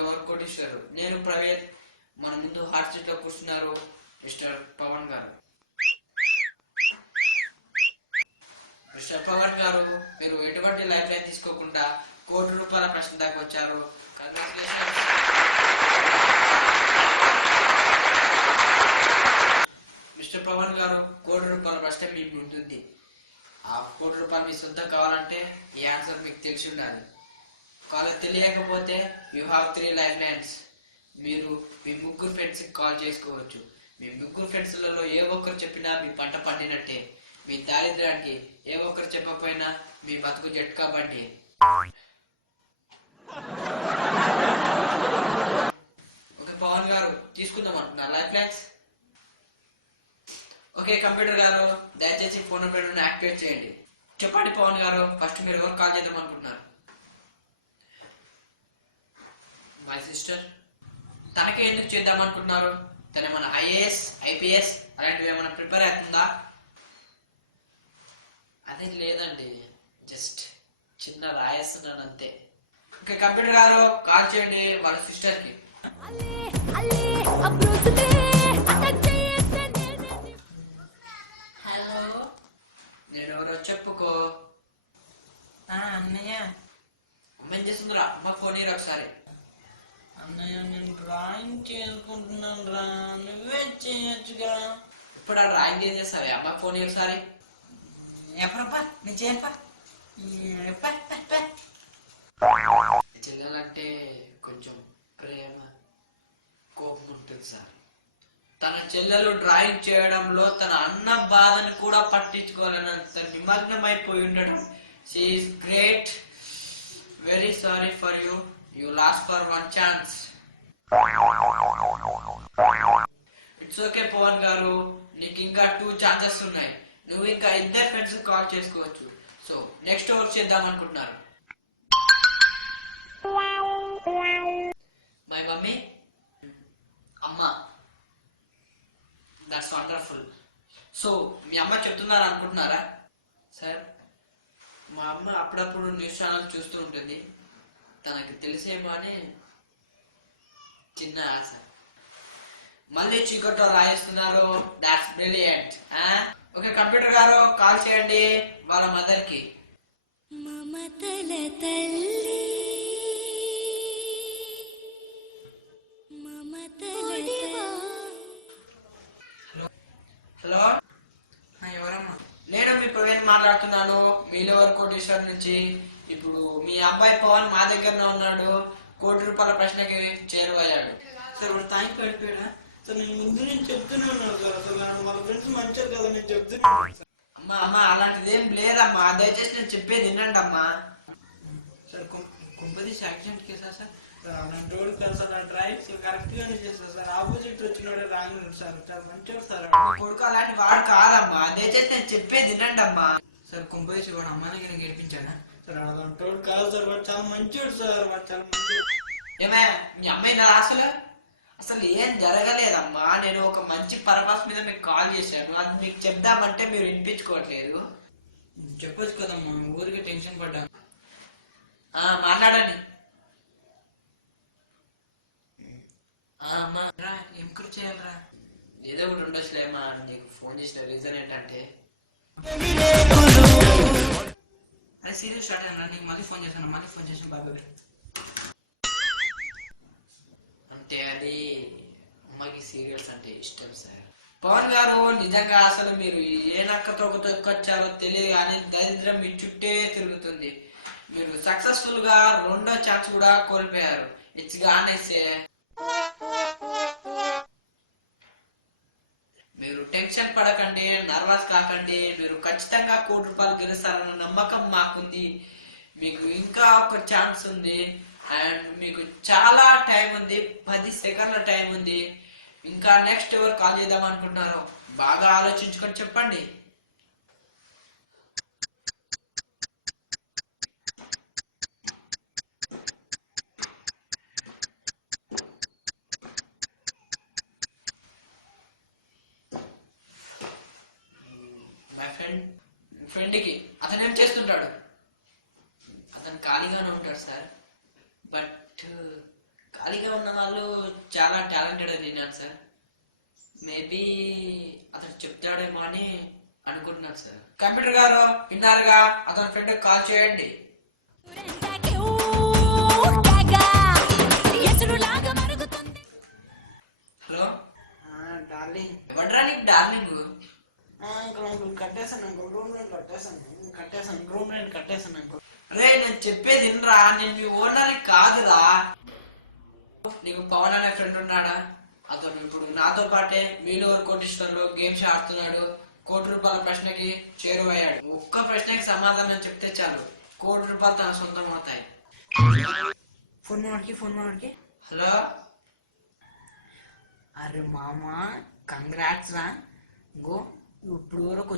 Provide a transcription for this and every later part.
మీరెవరు కోటీశ్వరు. నేను ప్రవీణ్. మన ముందు హాట్ సీట్ లో కూర్చున్నారు మిస్టర్ పవన్ గారు. మిస్టర్ పవన్ గారు, మీరు ఎటువంటి లైఫ్ లైన్ తీసుకోకుండా ₹1,00,00,000 ప్రశ్న దాకా వచ్చారు. మిస్టర్ పవన్ గారు, ₹1,00,00,000 ప్రశ్న మీకు ఉంటుంది. ఆ ₹1,00,00,000 మీ సొంతం కావాలంటే ఈ ఆన్సర్ మీకు తెలిసి ఉండాలి. కాల్ తెలియకపోతే యూ హ్యావ్ 3 లైఫ్ లైన్స్. మీరు మీ ముగ్గురు ఫ్రెండ్స్ కి కాల్ చేసుకోవచ్చు. మీ ముగ్గురు ఫ్రెండ్స్లలో ఏ ఒక్కరు చెప్పినా మీ పంట పండినట్టే. మీ దారిద్ర్యానికి ఏ ఒక్కరు చెప్పకపోయినా మీ బతుకు జట్టు కాబట్టి. ఓకే పవన్ గారు, తీసుకుందాం అంటున్నారు లైఫ్ లైన్స్. ఓకే కంప్యూటర్ గారు, దయచేసి ఫోన్ నెంబర్ యాక్టివేట్ చేయండి. చెప్పండి పవన్ గారు, ఫస్ట్ మీరు ఎవరు కాల్ చేద్దాం అనుకుంటున్నారు? My sister. తనకే ఎందుకు చేద్దాం అనుకుంటున్నారు? తన ఏమైనా IAS IPS అలాంటివి ఏమైనా ప్రిపేర్ అవుతుందా? అదే లేదండి, జస్ట్ చిన్న రాయేస్తున్నాను అంతే. ఓకే కంప్యూటర్ గారు, కాల్ చేయండి వాళ్ళ సిస్టర్ కి. హలో, నేను ఎవరో చెప్పుకో. అన్నయ్య. అమ్మేం చేస్తుందిరా? అమ్మ ఫోన్ ఇరా ఒకసారి. అన్నయ్య, నేను డ్రాయింగ్ చేసుకుంటున్నాను రా, నువ్వే చేయొచ్చుగా. ఇప్పుడు ఆ డ్రాయింగ్ ఏం చేస్తావే? అమ్మ ఫోన్ ఇరా ఒకసారి. ఎప్పుడప్పా నేను చేయప్పా. చెల్లెలంటే కొంచెం ప్రేమ కోపం ఉంటుంది సార్. తన చెల్లెలు డ్రాయింగ్ చేయడంలో తన అన్న బాధను కూడా పట్టించుకోవాలన్నంత నిమగ్నమైపోయి ఉండడం. She is great. Very sorry for you. You lost for 1 chance. It's okay Pavan garu, నీకు ఇంకా 2 ఛాన్సెస్ ఉన్నాయి. నువ్వు ఇంకా 2 ఫ్రెండ్స్ కాల్ చేసుకోవచ్చు. సో నెక్స్ట్ ఓవర్ చేద్దాం అనుకుంటున్నారు. My mummy. అమ్మ. That's wonderful. సో మీ అమ్మ చెప్తున్నారు అనుకుంటున్నారా? సార్, మా అమ్మ అప్పుడప్పుడు న్యూస్ ఛానల్ చూస్తూ ఉంటుంది. తనకి తెలిసేమో అని చిన్న ఆశ. మళ్ళీ చీకట్లో రాయిస్తున్నారు. That's brilliant. Okay computer garu, call చేయండి వాళ్ళ మదర్ కి. మమతల తల్లి, హలో, ఎవరమ్మా? నేను మీ ప్రవీణ్ మాట్లాడుతున్నాను, మీలవర్ కోటేశ్వర్ నుంచి. ఇప్పుడు మీ అబ్బాయి పవన్ మా దగ్గరనే ఉన్నాడు. ₹1,00,00,000 ప్రశ్నకి చేరువయ్యాడు. సార్ వాడు తాగి పడిపోయాడా? సార్ నేను ముందు నుంచి చెప్తూనే ఉన్నాను సార్. అసలు వాళ్ళ ఫ్రెండ్స్ మంచిది కదా, నేను చెప్తున్నాను. అమ్మా అమ్మా, అలాంటిది ఏం లేదమ్మా, దయచేసి నేను చెప్పేది వినండి అమ్మా. సార్ కుంపదీసి యాక్సిడెంట్ కేసా సార్? అలాంటి రోడ్ కాదు సార్, నా డ్రైవింగ్ కరెక్ట్ గానే చేస్తారు సార్. ఆపోజిట్ వచ్చినోడే రాంగ్ సార్. చాలా మంచివాడు సార్. కొడుకు అలాంటి వాడు కాదమ్మా, దయచేసి నేను చెప్పేది వినండి అమ్మా. సార్ కుంపదీసి వాడు అమ్మాయిని కానీ గెలిపించాడా సార్? అలాంటి రోడ్ కాదు సార్, వాడు చాలా మంచివాడు సార్. వాడు చాలా మంచివాడు. ఏమయ్యా మీ అమ్మాయి నా అసలు ఏం జరగలేదమ్మా. నేను ఒక మంచి పర్పస్ మీద మీకు కాల్ చేశాను. అది మీకు చెప్దామంటే మీరు వినిపించుకోవట్లేదు. చెప్పొచ్చు కదమ్మా, ఊరికి టెన్షన్ పడ్డాను. మాట్లాడండి. అమ్మా రా, ఏం కృషి చేయాలరా? ఏదో ఒకటి ఉండొచ్చులేమ్మా. నీకు ఫోన్ చేసిన రీజన్ ఏంటంటే, అరే సీరియస్ స్టార్ట్ అయినా, నీకు మళ్ళీ ఫోన్ చేశాను బాబాయ్. అంటే అది అమ్మకి సీరియల్స్ అంటే ఇష్టం సార్. పవన్ గారు, నిజంగా అసలు మీరు ఏ నక్కతో తొక్కొచ్చారో తెలియదు కానీ దరిద్రం మీ చుట్టే తిరుగుతుంది. మీరు సక్సెస్ఫుల్ గా 2వ ఛాన్స్ కూడా కోల్పోయారు. ఇట్స్ గానేసే. మీరు టెన్షన్ పడకండి, నర్వస్ కాకండి. మీరు ఖచ్చితంగా ₹1,00,00,000 గెలుస్తారన్న నమ్మకం మాకుంది. మీకు ఇంకా ఒక ఛాన్స్ ఉంది. అండ్ మీకు చాలా టైం ఉంది, 10 సెకండ్ల టైం ఉంది. ఇంకా నెక్స్ట్ ఎవరు కాల్ చేద్దాం అనుకుంటున్నారో బాగా ఆలోచించుకొని చెప్పండి. మై ఫ్రెండ్కి అతను ఏం చేస్తుంటాడు? అతను ఖాళీగానే ఉంటాడు సార్. బట్ ఖాళీగా ఉన్న వాళ్ళు చాలా టాలెంటెడ్ అని విన్నాను సార్. మేబీ అతను చెప్తాడేమో అని అనుకుంటున్నాను సార్. కంప్యూటర్ గారు విన్నారుగా, అతని ఫ్రెండ్ కాల్ చేయండి. Hello darling. ఎవడ్రా నీకు డార్లింగ్? అంకుల్ కట్టేశాను అంకుల్, రూమ్ రెంట్ కట్టేశాను అంకుల్. రే నేను చెప్పేది వినరా, నేను మీ ఓనర్ కాదురా. నీకు పవన్ అనే ఫ్రెండ్ ఉన్నాడా? అతను ఇప్పుడు నాతో పాటే వీలూరు కోటీశ్వర్లో గేమ్స్ ఆడుతున్నాడు. ₹1,00,00,000 ప్రశ్నకి చేరువయ్యాడు. ఒక్క ప్రశ్నకి సమాధానం చెప్తే చాలు ₹1,00,00,000 తన సొంతం అవుతాయి. ఫోన్ మాడికి. హలో అరే మామ, కంగ్రాట్స్ రా. ఇంకో ఇప్పుడు వరకు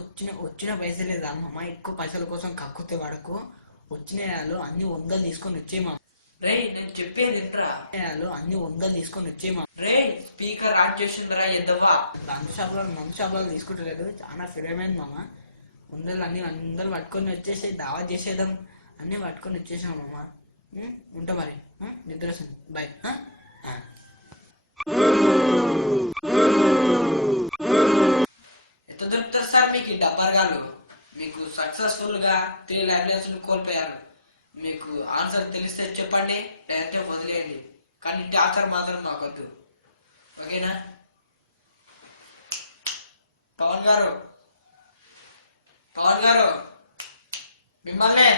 వచ్చిన పైసలు లేదా మామ, ఎక్కువ పైసల కోసం కక్కుతే వాడుకో. వచ్చిన నెలలో అన్ని 100 తీసుకొని వచ్చేయి మామ. రే నేను చెప్పేది వినరా. అన్ని 100 తీసుకొని వచ్చేయి మామ. రే స్పీకర్ ఆన్ చేసిందిరా ఎద్దవా. మందు షాపులో తీసుకుంటలేదు, చాలా ఫిరమైంది మామ. 100 అన్ని 100 పట్టుకొని వచ్చేసి దావా చేసేద్దాం. అన్ని పట్టుకొని వచ్చేసాం మామ. ఉంటా మరి, నిద్ర వస్తుంది, బాయ్. ఎంత దొరుకుతారు సార్ మీకు ఈ డబ్బర్గాళ్ళు? మీకు సక్సెస్ఫుల్ గా 3 లైఫ్ కోల్పోయారు. మీకు ఆన్సర్ తెలిస్తే చెప్పండి, లేదంటే వదిలేయండి. కానీ టార్చర్ మాత్రం మాకొద్దు, ఓకేనా? పవన్ గారు మిమ్మల్ని